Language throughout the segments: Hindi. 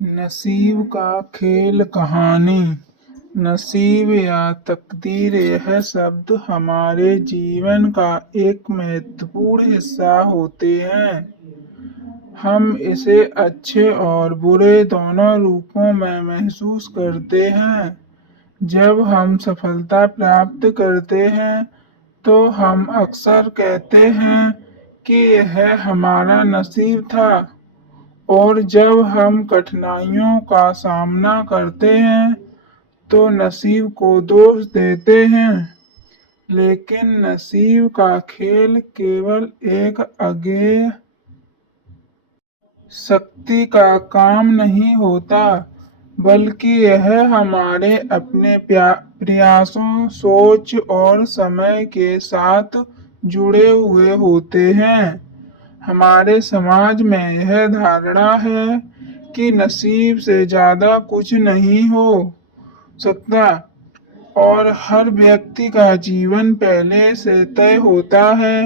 नसीब का खेल कहानी। नसीब या तकदीर यह शब्द हमारे जीवन का एक महत्वपूर्ण हिस्सा होते हैं। हम इसे अच्छे और बुरे दोनों रूपों में महसूस करते हैं। जब हम सफलता प्राप्त करते हैं तो हम अक्सर कहते हैं कि यह हमारा नसीब था, और जब हम कठिनाइयों का सामना करते हैं तो नसीब को दोष देते हैं। लेकिन नसीब का खेल केवल एक अज्ञेय शक्ति का काम नहीं होता, बल्कि यह हमारे अपने प्रयासों, सोच और समय के साथ जुड़े हुए होते हैं। हमारे समाज में यह धारणा है कि नसीब से ज्यादा कुछ नहीं हो सकता और हर व्यक्ति का जीवन पहले से तय होता है।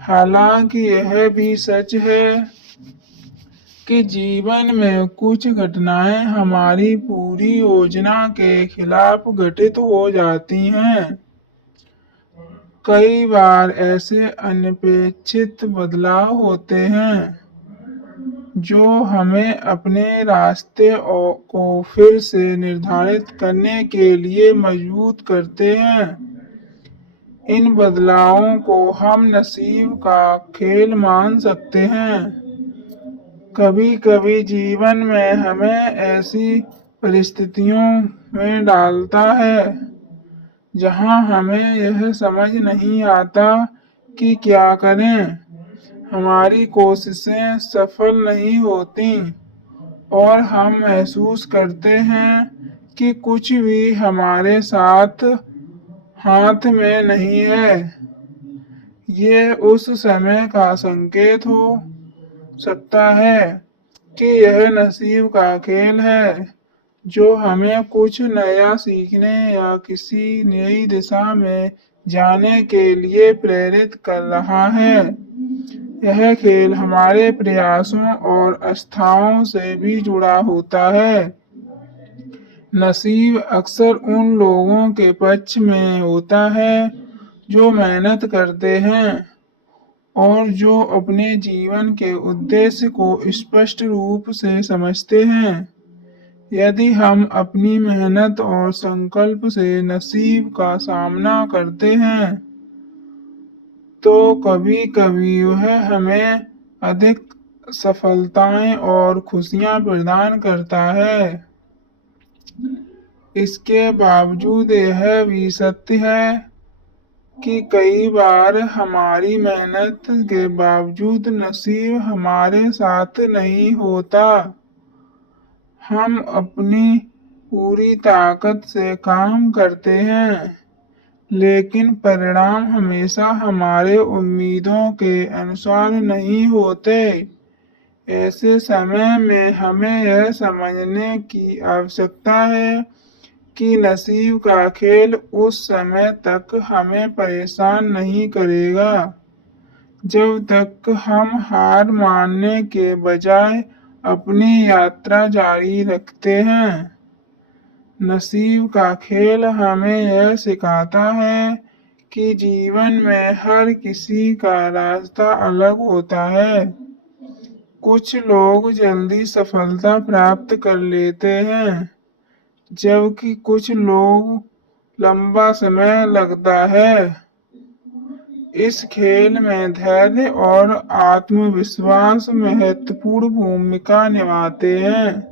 हालांकि यह भी सच है कि जीवन में कुछ घटनाएं हमारी पूरी योजना के खिलाफ घटित हो जाती हैं। कई बार ऐसे अनपेक्षित बदलाव होते हैं जो हमें अपने रास्ते को फिर से निर्धारित करने के लिए मजबूर करते हैं। इन बदलावों को हम नसीब का खेल मान सकते हैं। कभी कभी जीवन में हमें ऐसी परिस्थितियों में डालता है जहां हमें यह समझ नहीं आता कि क्या करें। हमारी कोशिशें सफल नहीं होती और हम महसूस करते हैं कि कुछ भी हमारे साथ हाथ में नहीं है। ये उस समय का संकेत हो सकता है कि यह नसीब का खेल है, जो हमें कुछ नया सीखने या किसी नई दिशा में जाने के लिए प्रेरित कर रहा है। यह खेल हमारे प्रयासों और आस्थाओं से भी जुड़ा होता है। नसीब अक्सर उन लोगों के पक्ष में होता है जो मेहनत करते हैं और जो अपने जीवन के उद्देश्य को स्पष्ट रूप से समझते हैं। यदि हम अपनी मेहनत और संकल्प से नसीब का सामना करते हैं तो कभी कभी वह हमें अधिक सफलताएं और खुशियां प्रदान करता है। इसके बावजूद यह भी सत्य है कि कई बार हमारी मेहनत के बावजूद नसीब हमारे साथ नहीं होता। हम अपनी पूरी ताकत से काम करते हैं, लेकिन परिणाम हमेशा हमारे उम्मीदों के अनुसार नहीं होते। ऐसे समय में हमें यह समझने की आवश्यकता है कि नसीब का खेल उस समय तक हमें परेशान नहीं करेगा जब तक हम हार मानने के बजाय अपनी यात्रा जारी रखते हैं। नसीब का खेल हमें यह सिखाता है कि जीवन में हर किसी का रास्ता अलग होता है। कुछ लोग जल्दी सफलता प्राप्त कर लेते हैं, जबकि कुछ लोग लंबा समय लगता है। इस खेल में धैर्य और आत्मविश्वास महत्वपूर्ण भूमिका निभाते हैं।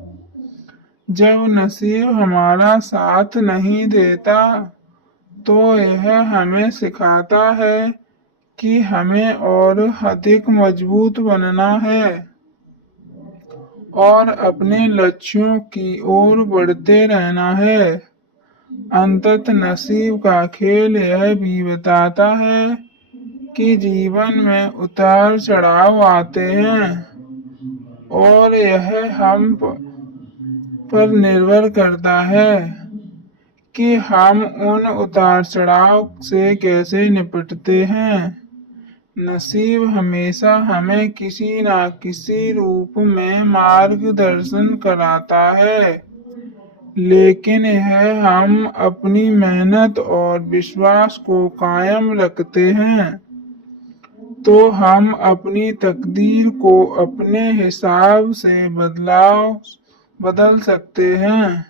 जब नसीब हमारा साथ नहीं देता तो यह हमें सिखाता है कि हमें और अधिक मजबूत बनना है और अपने लक्ष्यों की ओर बढ़ते रहना है। अंततः नसीब का खेल यह भी बताता है कि जीवन में उतार चढ़ाव आते हैं और यह हम पर निर्भर करता है कि हम उन उतार चढ़ाव से कैसे निपटते हैं। नसीब हमेशा हमें किसी न किसी रूप में मार्गदर्शन कराता है, लेकिन यह हम अपनी मेहनत और विश्वास को कायम रखते हैं तो हम अपनी तकदीर को अपने हिसाब से बदल सकते हैं।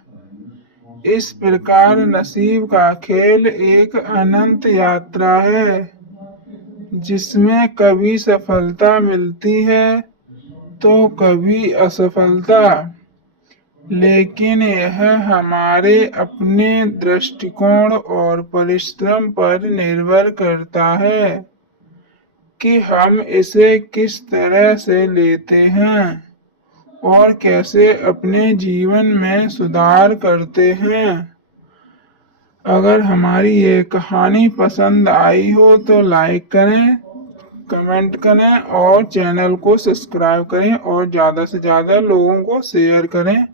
इस प्रकार नसीब का खेल एक अनंत यात्रा है, जिसमें कभी सफलता मिलती है तो कभी असफलता, लेकिन यह हमारे अपने दृष्टिकोण और परिश्रम पर निर्भर करता है कि हम इसे किस तरह से लेते हैं और कैसे अपने जीवन में सुधार करते हैं। अगर हमारी ये कहानी पसंद आई हो तो लाइक करें, कमेंट करें और चैनल को सब्सक्राइब करें और ज़्यादा से ज़्यादा लोगों को शेयर करें।